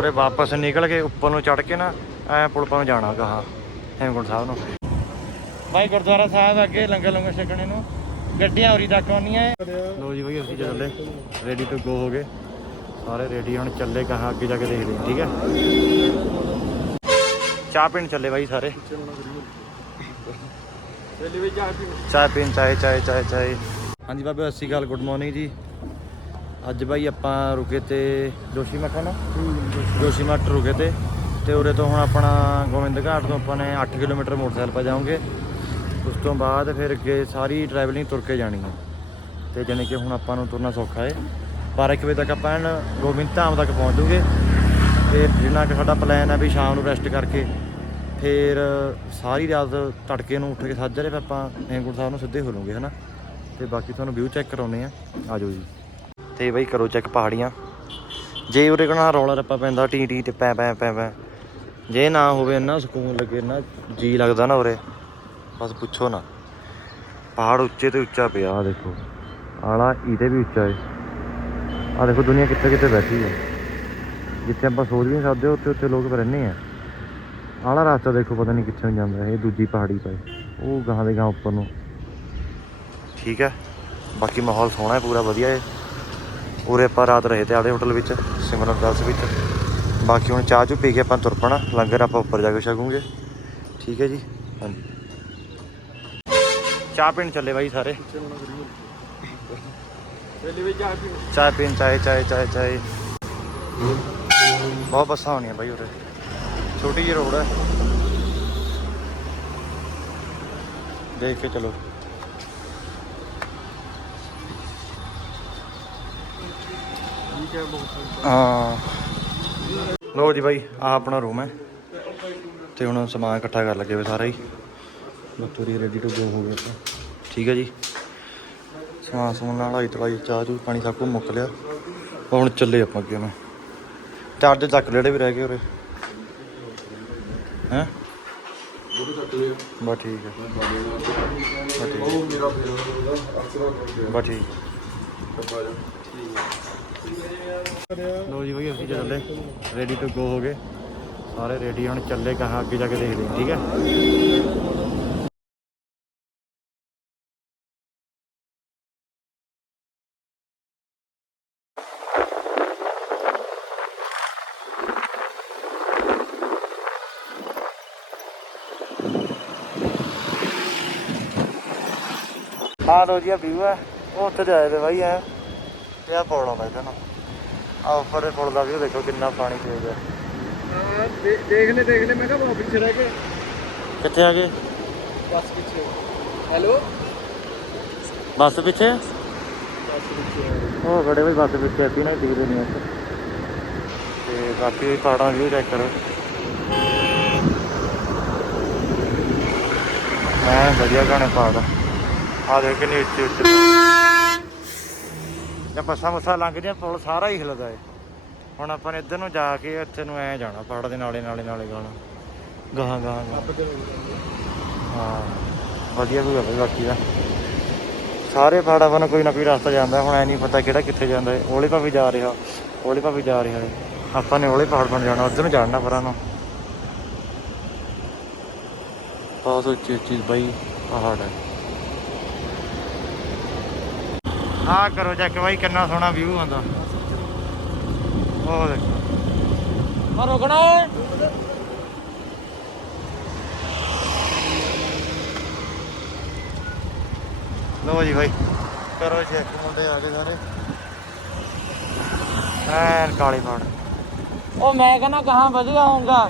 ਉਰੇ ਵਾਪਸ ਨਿਕਲ ਕੇ ਉੱਪਰ ਨੂੰ ਚੜ ਕੇ ਨਾ, ਐ ਪੁਲ ਪਾ ਨੂੰ ਜਾਣਾ ਕਹਾ ਹੇਮਕੁੰਟ ਸਾਹਿਬ ਨੂੰ। ਬਾਈ ਗੁਰਦੁਆਰਾ ਸਾਹਿਬ ਅੱਗੇ ਲੰਗਰ ਲੰਗਰ ਛਕਣੇ ਨੂੰ। ਗੱਡੀਆਂ ਉਰੀ ਤੱਕ ਆਉਣੀਆਂ ਲੋ ਜੀ ਬਾਈ, ਅਸੀਂ ਚੱਲੇ ਰੈਡੀ ਟੂ ਗੋ ਹੋ ਗਏ। ਸਾਰੇ ਰੈਡੀ ਹੁਣ ਚੱਲੇ ਕਹਾ ਅੱਗੇ ਜਾ ਕੇ ਦੇਖਦੇ ਹਾਂ ਠੀਕ ਹੈ ਚਾਹ ਪੀਣ ਚੱਲੇ ਬਾਈ ਸਾਰੇ। ਚਾਹ ਪੀਣ, ਚਾਹੇ ਚਾਹੇ ਚਾਹੇ ਚਾਹੇ। ਹਾਂਜੀ ਬਾਬੇ, ਸਤਿ ਸ਼੍ਰੀ ਅਕਾਲ, ਗੁੱਡ ਮਾਰਨਿੰਗ ਜੀ। ਅੱਜ ਬਾਈ ਆਪਾਂ ਰੁਕੇ ਤੇ ਜੋਸ਼ੀ ਮੱਠ ਨਾ? ਜੋਸ਼ੀ ਮੱਠ। ਰੁਕੇ ਤੇ। ਤੇ ਉਰੇ ਤੋਂ ਹੁਣ ਆਪਣਾ ਗੋਬਿੰਦ ਘਾਟ ਤੋਂ ਆਪਾਂ ਨੇ 8 ਕਿਲੋਮੀਟਰ ਮੋਟਰਸਾਈਕਲ 'ਤੇ ਜਾਵਾਂਗੇ। ਉਸ ਤੋਂ ਬਾਅਦ ਫਿਰ ਅੱਗੇ ਸਾਰੀ ਟਰੈਵਲਿੰਗ ਤੁਰ ਕੇ ਜਾਣੀ ਹੈ। ਤੇ ਜਾਣੀ ਕਿ ਹੁਣ ਆਪਾਂ ਨੂੰ ਤੁਰਨਾ ਸੌਖਾ ਹੈ। 12 ਕੁ ਵਜੇ ਤੱਕ ਆਪਾਂ ਐਨ ਗੋਬਿੰਦ ਧਾਮ ਤੱਕ ਪਹੁੰਚ ਜੂਗੇ। ਤੇ ਜਿੰਨਾ ਕਿ ਸਾਡਾ ਪਲਾਨ ਹੈ ਵੀ ਸ਼ਾਮ ਨੂੰ ਰੈਸਟ ਕਰਕੇ ਫਿਰ ਸਾਰੀ ਰਾਤ ਤੜਕੇ ਨੂੰ ਉੱਠ ਕੇ ਸਾਜਰੇ ਫਿਰ ਆਪਾਂ ਹੇਮਕੁੰਟ ਸਾਹਿਬ ਨੂੰ ਸਿੱਧੇ ਹੋ ਲਵਾਂਗੇ ਹਨਾ ਤੇ ਬਾਕੀ ਤੁਹਾਨੂੰ ਵਿਊ ਚੈੱਕ ਕਰਾਉਨੇ ਆ ਆਜੋ ਜੀ। ਤੇ ਬਈ ਕਰੋ ਚੈੱਕ ਪਹਾੜੀਆਂ। ਜੇ ਉਰੇ ਕੋਣਾ ਰੌਲਾ ਰੱਪਾ ਪੈਂਦਾ, ਟੀ ਟੀ ਤੇ ਪੈ ਪੈ ਪੈ ਪੈ। ਜੇ ਨਾ ਹੋਵੇ ਨਾ ਸਕੂਨ ਲੱਗੇ ਨਾ ਜੀ ਲੱਗਦਾ ਨਾ ਉਰੇ। ਬਸ ਪੁੱਛੋ ਨਾ। ਪਹਾੜ ਉੱਚੇ ਤੇ ਉੱਚਾ ਪਿਆ ਆ ਦੇਖੋ। ਆਲਾ ਇਹਦੇ ਵੀ ਉੱਚਾ ਏ। ਆ ਦੇਖੋ, ਦੁਨੀਆ ਕਿੱਥੇ ਕਿੱਥੇ ਬੈਠੀ ਹੈ ਜਿੱਥੇ ਆਪਾਂ ਸੋਚ ਵੀ ਨਹੀਂ ਸਕਦੇ, ਉੱਥੇ ਉੱਥੇ ਲੋਕ ਰਹਿੰਦੇ ਆ। ਆਲਾ ਰਸਤਾ ਦੇਖੋ, ਪਤਾ ਨਹੀਂ ਕਿੱਥੇ ਨੂੰ ਜਾਂਦਾ ਇਹ, ਦੂਜੀ ਪਹਾੜੀ ਪਏ। ਉਹ ਗਾਂ ਦੇ ਗਾਂ ਉੱਪਰ ਨੂੰ। ਠੀਕ ਹੈ। ਬਾਕੀ ਮਾਹੌਲ ਸੋਹਣਾ ਹੈ ਪੂਰਾ ਵਧੀਆ ਹੈ ਉਰੇ ਆਪਾਂ ਰਾਤ ਰਹੇ ਤੇ ਆਲੇ ਹੋਟਲ ਵਿੱਚ, ਸਿਮਰਨ ਪੈਲਸ ਵਿੱਚ। ਬਾਕੀ ਹੁਣ ਚਾਹ ਚੂ ਪੀ ਕੇ ਆਪਾਂ ਤੁਰ ਪਣਾ, ਲੰਗਰ ਆਪਾਂ ਉੱਪਰ ਜਾ ਕੇ ਛਕੂਗੇ। ਠੀਕ ਹੈ ਜੀ? ਹਾਂਜੀ। ਚਾਹ ਪੀਣ ਚੱਲੇ ਬਾਈ ਸਾਰੇ। ਚਾਹ ਪੀਣ, ਚਾਹੇ ਚਾਹੇ ਚਾਹੇ ਚਾਹੇ। ਬਹੁਤ ਬੱਸਾਂ ਹੋਣੀਆਂ ਬਾਈ ਉਰੇ। ਛੋਟੀ ਜਿਹੀ ਰੋਡ ਹੈ। ਦੇਖ ਕੇ ਚਲੋ। ਹਾਂ। ਲੋ ਜੀ ਬਾਈ ਆ ਆਪਣਾ ਰੂਮ ਹੈ। ਤੇ ਹੁਣ ਸਮਾਨ ਇਕੱਠਾ ਕਰ ਲੱਗੇ ਵੇ ਸਾਰਾ ਹੀ। ਬੱਤੂਰੀ ਰੈਡੀ ਟੂ ਗੋ ਹੋ ਗਿਆ ਆਪਾਂ। ਠੀਕ ਹੈ ਜੀ। ਸਮਾਨ ਸਮੂਨ ਨਾਲ ਹਾਈ ਤਲਾਈ ਚਾਹ ਚੂ ਪਾਣੀ ਸਭ ਕੁਝ ਮੁੱਕ ਲਿਆ। ਹੁਣ ਚੱਲੇ ਆਪਾਂ ਅੱਗੇ ਮੈਂ ਚਾਰਜ ਚੱਕ ਜਿਹੜੇ ਵੀ ਰਹਿ ਗਏ ਉਰੇ। ਹੈ? ਬਸ ਠੀਕ ਹੈ। ਬਸ ਠੀਕ ਬਸ ਠੀਕ ਲੋ ਜੀ ਬਈ, ਅਸੀਂ ਚੱਲੇ ਰੈਡੀ ਟੂ ਗੋ ਹੋ ਗਏ। ਸਾਰੇ ਰੈਡੀ ਹੁਣ ਚੱਲੇ ਕਹਾਂ, ਅੱਗੇ ਜਾ ਕੇ ਦੇਖਦੇ ਹਾਂ, ਠੀਕ ਹੈ? ਆ ਲੋ ਜੀ ਆ ਵਿਊ ਹੈ। ਉਹ ਉੱਥੇ ਜਾਏ ਤੇ ਬਾਈ ਐ ਤੇ ਆ ਪੌੜ ਆਉਂਦਾ ਇਹਦਾ ਨਾ ਆ ਉੱਪਰ ਦੇ ਪੁਲ ਦਾ ਵੀ ਦੇਖੋ ਕਿੰਨਾ ਪਾਣੀ ਤੇਜ਼ ਹੈ ਦੇਖ ਲੈ ਦੇਖ ਲੈ ਮੈਂ ਕਿਹਾ ਬਹੁਤ ਪਿੱਛੇ ਰਹਿ ਕੇ। ਕਿੱਥੇ ਆ ਗਏ ਬਸ ਪਿੱਛੇ। ਹੈਲੋ? ਬੱਸ ਪਿੱਛੇ? ਬਸ ਪਿੱਛੇ। ਉਹ ਖੜੇ ਵੀ ਬੱਸ ਪਿੱਛੇ ਅੱਧੀ ਨਾ ਡਿੱਗਦੇ ਨਹੀਂ ਉੱਥੇ। ਤੇ ਬਾਕੀ ਪਹਾੜਾਂ ਵੀ ਚੈੱਕ ਕਰੋ। ਮੈਂ ਵਧੀਆ ਗਾਣੇ ਪਾਦਾ ਆ। ਦੇਖ ਕਿੰਨੀ ਉੱਚੀ ਉੱਚੀ ਤੇ ਬੱਸਾਂ ਬੱਸਾਂ ਲੰਘਦੀਆਂ, ਪੁਲ ਸਾਰਾ ਹੀ ਹਿਲਦਾ ਏ। ਹੁਣ ਆਪਾਂ ਨੇ ਇੱਧਰ ਨੂੰ ਜਾ ਕੇ ਇੱਥੇ ਨੂੰ ਐ ਜਾਣਾ, ਪਹਾੜ ਦੇ ਨਾਲੇ ਨਾਲੇ ਨਾਲੇ ਗਾਣਾ। ਗਾਹਾਂ ਗਾਹਾਂ ਹਾਂ, ਵਧੀਆ ਵੀ ਹੈ ਬਾਕੀ ਦਾ। ਸਾਰੇ ਪਹਾੜਾਂ ਵੱਲ ਕੋਈ ਨਾ ਕੋਈ ਰਸਤਾ ਜਾਂਦਾ, ਹੁਣ ਐ ਨਹੀਂ ਪਤਾ ਕਿਹੜਾ ਕਿੱਥੇ ਜਾਂਦਾ ਹੈ ਉਹਲੇ ਭਾਵੇਂ ਜਾ ਰਿਹਾ ਉਹਲੇ ਭਾਵੇਂ ਜਾ ਰਿਹਾ ਏ। ਆਪਾਂ ਨੇ ਉਹਲੇ ਪਹਾੜ ਬਣ ਜਾਣਾ, ਉਧਰ ਨੂੰ ਜਾਣਾ ਪਰਾਂ ਨੂੰ। ਬਹੁਤ ਉੱਚੀ ਉੱਚੀ ਬਾਈ ਪਹਾੜ ਹੈ ਆ ਕਰੋ ਚੈੱਕ ਬਾਈ ਕਿੰਨਾ ਸੋਹਣਾ ਵਿਊ ਆਉਂਦਾ। ਉਹ ਦੇਖੋ। ਆ ਰੁਕਣਾ ਓਏ। ਲੋ ਜੀ ਬਾਈ ਕਰੋ ਚੈੱਕ ਮੁੰਡੇ ਆ ਗਏ ਸਾਰੇ। ਐਨ ਕਾਲੀ ਪਹਾੜ ਉਹ ਮੈਂ ਕਹਿੰਦਾ ਕਹਾਂ ਵਧੀਆ ਹੋਊਗਾ।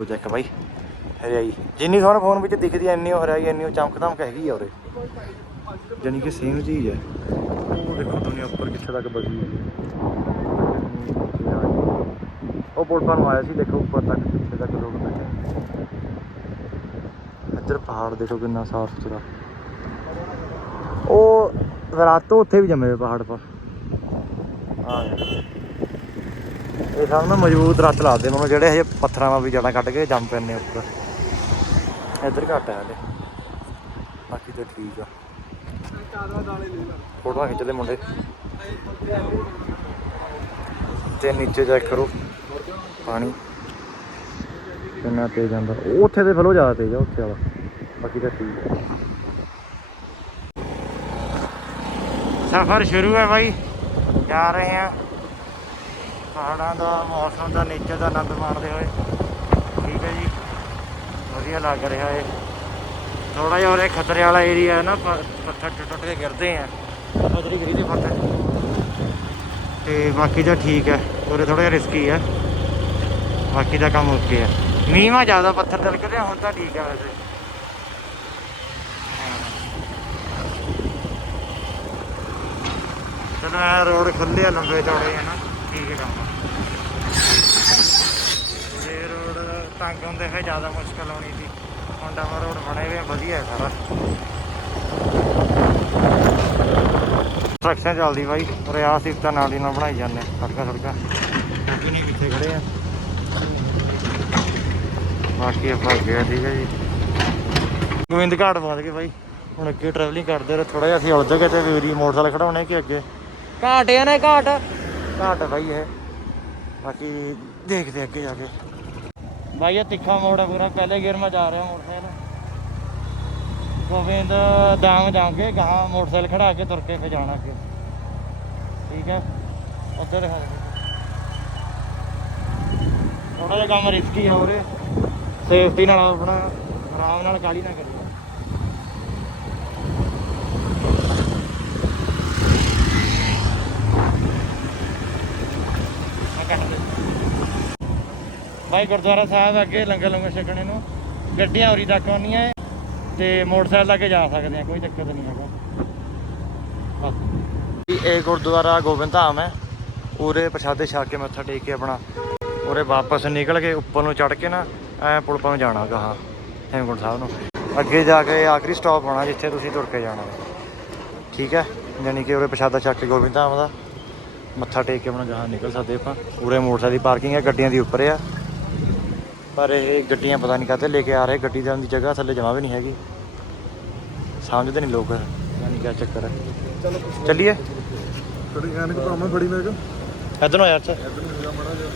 ਉਹ ਚੈੱਕ ਬਾਈ ਹਰਿਆਈ। ਜਿੰਨੀ ਤੁਹਾਨੂੰ ਫੋਨ ਵਿੱਚ ਦਿਖਦੀ ਐ ਇੰਨੀ ਹਰਿਆਈ ਇੰਨੀ ਉਹ ਚਮਕ ਧਮਕ ਹੈਗੀ ਆ ਉਰੇ। ਜਾਨੀ ਕਿ ਸੇਮ ਚੀਜ਼ ਹੈ। ਉਹ ਦੇਖੋ ਦੁਨੀਆ ਉੱਪਰ ਕਿੱਥੇ ਤੱਕ ਬਗੀ ਹੋਈ ਹੈ। ਉਹ ਪੁਲ ਨੂੰ ਆਇਆ ਸੀ, ਦੇਖੋ ਉੱਪਰ ਤੱਕ ਕਿੱਥੇ ਤੱਕ ਲੋਕ ਬੈਠੇ ਇੱਧਰ ਪਹਾੜ ਦੇਖੋ ਕਿੰਨਾ ਸਾਫ਼ ਸੁਥਰਾ। ਉਹ ਰਾਤੋਂ ਉੱਥੇ ਵੀ ਜੰਮੇ ਹੋਏ ਪਹਾੜ ਪਰ। ਆ ਇਹ ਸਭ ਨੂੰ ਮਜ਼ਬੂਤ ਰੱਤ ਲਾਦੇ ਮੈਨੂੰ ਜਿਹੜੇ ਹਜੇ ਪੱਥਰਾਂ ਵਾਂ ਵੀ ਜੜਾਂ ਕੱਢ ਕੇ ਜੰਮ ਪੈਣੇ ਉੱਪਰ। ਇੱਧਰ ਘੱਟ ਹੈ ਹਲੇ। ਬਾਕੀ ਤਾਂ ਠੀਕ ਆ। ਫੋਟੋਆਂ ਖਿੱਚਦੇ ਮੁੰਡੇ। ਤੇ ਨੀਚੇ ਚੈੱਕ ਕਰੋ, ਪਾਣੀ। ਕਿੰਨਾ ਤੇਜ਼ ਜਾਂਦਾ ਉਹ ਉੱਥੇ ਤੇ ਫਲੋ ਜ਼ਿਆਦਾ ਤੇਜ਼ ਆ, ਉੱਥੇ ਵਾਲਾ। ਬਾਕੀ ਤਾਂ ਠੀਕ ਹੈ ਸਫ਼ਰ ਸ਼ੁਰੂ ਹੈ ਬਾਈ। ਜਾ ਰਹੇ ਹਾਂ। ਪਹਾੜਾਂ ਦਾ ਮੌਸਮ ਦਾ ਨੇਚਰ ਦਾ ਆਨੰਦ ਮਾਣਦੇ ਹੋਏ। ਠੀਕ ਹੈ ਜੀ। ਵਧੀਆ ਲੱਗ ਰਿਹਾ ਹੈ ਥੋੜਾ ਜਿਹਾ ਉਰੇ ਖਤਰੇ ਵਾਲਾ ਏਰੀਆ ਹੈ ਨਾ ਪੱਥਰ ਟੁੱਟ ਟੁੱਟ ਕੇ ਗਿਰਦੇ ਆ। ਬਦਰੀ ਗਰੀ ਦੇ ਪੱਥਰ ਤੇ ਬਾਕੀ ਤਾਂ ਠੀਕ ਹੈ, ਉਰੇ ਥੋੜਾ ਜਿਹਾ ਰਿਸਕੀ ਹੈ। ਬਾਕੀ ਦਾ ਕੰਮ ਓਕੇ ਹੈ। ਮੀਂਹਾਂ ਜ਼ਿਆਦਾ, ਪੱਥਰ ਤਿਲਕ ਰਿਹਾ, ਹੁਣ ਤਾਂ ਠੀਕ ਹੈ ਵੈਸੇ। ਚਲੋ, ਐ ਰੋਡ ਖੁੱਲੇ ਆ, ਲੰਬੇ ਚੌੜੇ ਹੈ ਨਾ, ਠੀਕ ਹੈ ਕੰਮ। ਜੇ ਰੋਡ ਤੰਗ ਹੁੰਦੇ, ਫਿਰ ਜ਼ਿਆਦਾ ਮੁਸ਼ਕਲ ਆਉਣੀ ਸੀ। ਹੁਣ ਡਾਮਰ ਰੋਡ ਬਣੇ ਹੋਏ ਆ, ਵਧੀਆ ਹੈ ਸਾਰਾ। ਕੰਸਟਰਕਸ਼ਨ ਚੱਲਦੀ ਬਾਈ ਰਿਆ ਸਿਫਤਾਂ ਨਾਲ ਦੀ ਨਾਲ ਬਣਾਈ ਜਾਂਦੇ ਸੜਕਾਂ ਸੜਕਾਂ। ਕਿਉਂਕਿ ਨਹੀਂ ਪਿੱਛੇ ਖੜੇ ਆ। ਬਾਕੀ ਆਪਾਂ ਅੱਗੇ ਆ ਠੀਕ ਹੈ ਜੀ। ਗੋਬਿੰਦ ਘਾਟ ਪਹੁੰਚ ਗਏ ਬਾਈ। ਹੁਣ ਅੱਗੇ ਟਰੈਵਲਿੰਗ ਕਰਦੇ ਰਹੇ ਥੋੜਾ ਜਿਹਾ ਅਸੀਂ ਉਲਝ ਗਏ ਤੇ ਵੀਰੀ ਮੋਟਰਸਾਈਕਲ ਖੜਾਉਣੇ ਕਿ ਅੱਗੇ। ਘਾਟ ਆ ਨਾ ਘਾਟ। ਘਾਟ ਹੈ ਬਾਈ ਇਹ। ਬਾਕੀ ਦੇਖਦੇ ਅੱਗੇ ਜਾ ਕੇ। ਬਾਈ, ਇਹ ਤਿੱਖਾ ਮੋੜ ਆ ਪੂਰਾ। ਪਹਿਲੇ ਗੇਅਰ ਮੈਂ ਜਾ ਰਿਹਾ ਮੋਟਰਸਾਈਕਲ। ਗੋਬਿੰਦ ਦਾਮ ਜਾਵਾਂਗੇ ਗਾਹਾਂ ਮੋਟਰਸਾਈਕਲ ਖੜਾ ਕੇ ਤੁਰ ਕੇ ਫੇ ਜਾਣਾ ਅੱਗੇ। ਠੀਕ ਹੈ ਉੱਧਰ ਹੋ। ਥੋੜਾ ਜਿਹਾ ਕੰਮ ਰਿਸਕੀ ਆ ਉਰੇ। ਸੇਫਟੀ ਨਾਲ ਆਪਣਾ, ਆਰਾਮ ਨਾਲ ਗਾੜੀ ਨਾ ਕਰੀਓ ਆਹ ਕੱਟ ਦੇ। ਬਾਈ ਗੁਰਦੁਆਰਾ ਸਾਹਿਬ ਅੱਗੇ ਲੰਗਰ ਲੰਗਰ ਛਕਣੇ ਨੂੰ। ਗੱਡੀਆਂ ਉਰੀ ਤੱਕ ਆਉਂਦੀਆਂ ਹੈ ਤੇ ਮੋਟਰਸਾਈਕਲ ਲਾ ਕੇ ਜਾ ਸਕਦੇ ਆ, ਕੋਈ ਦਿੱਕਤ ਨਹੀਂ ਹੈਗਾ। ਬਸ। ਇਹ ਗੁਰਦੁਆਰਾ ਗੋਬਿੰਦ ਧਾਮ ਹੈ ਉਰੇ ਪ੍ਰਸ਼ਾਦੇ ਛਕ ਕੇ ਮੱਥਾ ਟੇਕ ਕੇ ਆਪਣਾ ਉਰੇ ਵਾਪਸ ਨਿਕਲ ਕੇ ਉੱਪਰ ਨੂੰ ਚੜ ਕੇ ਨਾ ਐ ਪੁਲ ਪਾ ਨੂੰ ਜਾਣਾ ਗਾਹਾਂ ਹੇਮਕੁੰਟ ਸਾਹਿਬ ਨੂੰ। ਅੱਗੇ ਜਾ ਕੇ ਆਖਰੀ ਸਟਾਪ ਆਉਣਾ ਜਿੱਥੇ ਤੁਸੀਂ ਤੁਰ ਕੇ ਜਾਣਾ। ਠੀਕ ਹੈ ਯਾਨੀ ਕਿ ਉਰੇ ਪ੍ਰਸ਼ਾਦਾ ਛਕ ਕੇ ਗੋਬਿੰਦ ਧਾਮ ਦਾ। ਮੱਥਾ ਟੇਕ ਕੇ ਆਪਣਾ ਗਾਹਾਂ ਨਿਕਲ ਸਕਦੇ ਆਪਾਂ। ਉਰੇ ਮੋਟਰਸਾਈਕਲ ਦੀ ਪਾਰਕਿੰਗ ਹੈ ਗੱਡੀਆਂ ਦੀ ਉੱਪਰ ਆ ਪਰ ਇਹ ਗੱਡੀਆਂ ਪਤਾ ਨਹੀਂ ਕਾਹਤੇ ਲੈ ਕੇ ਆ ਰਹੇ ਗੱਡੀ ਜਾਣ ਦੀ ਜਗ੍ਹਾ ਥੱਲੇ ਜਮਾ ਵੀ ਨਹੀਂ ਹੈਗੀ। ਸਮਝਦੇ ਨਹੀਂ ਲੋਕ ਯਾਨੀ ਕਿਆ ਚੱਕਰ ਹੈ। ਚਲੋ ਚੱਲੀਏ ਥੋੜੀ ਐਨਕ ਭਾਵੇਂ ਬੜੀ ਮੈਂ ਕਿ ਇਧਰੋਂ ਯਾਰ ਚ ਇਧਰ ਨੂੰ ਜਾ ਮੜਾ ਜਾ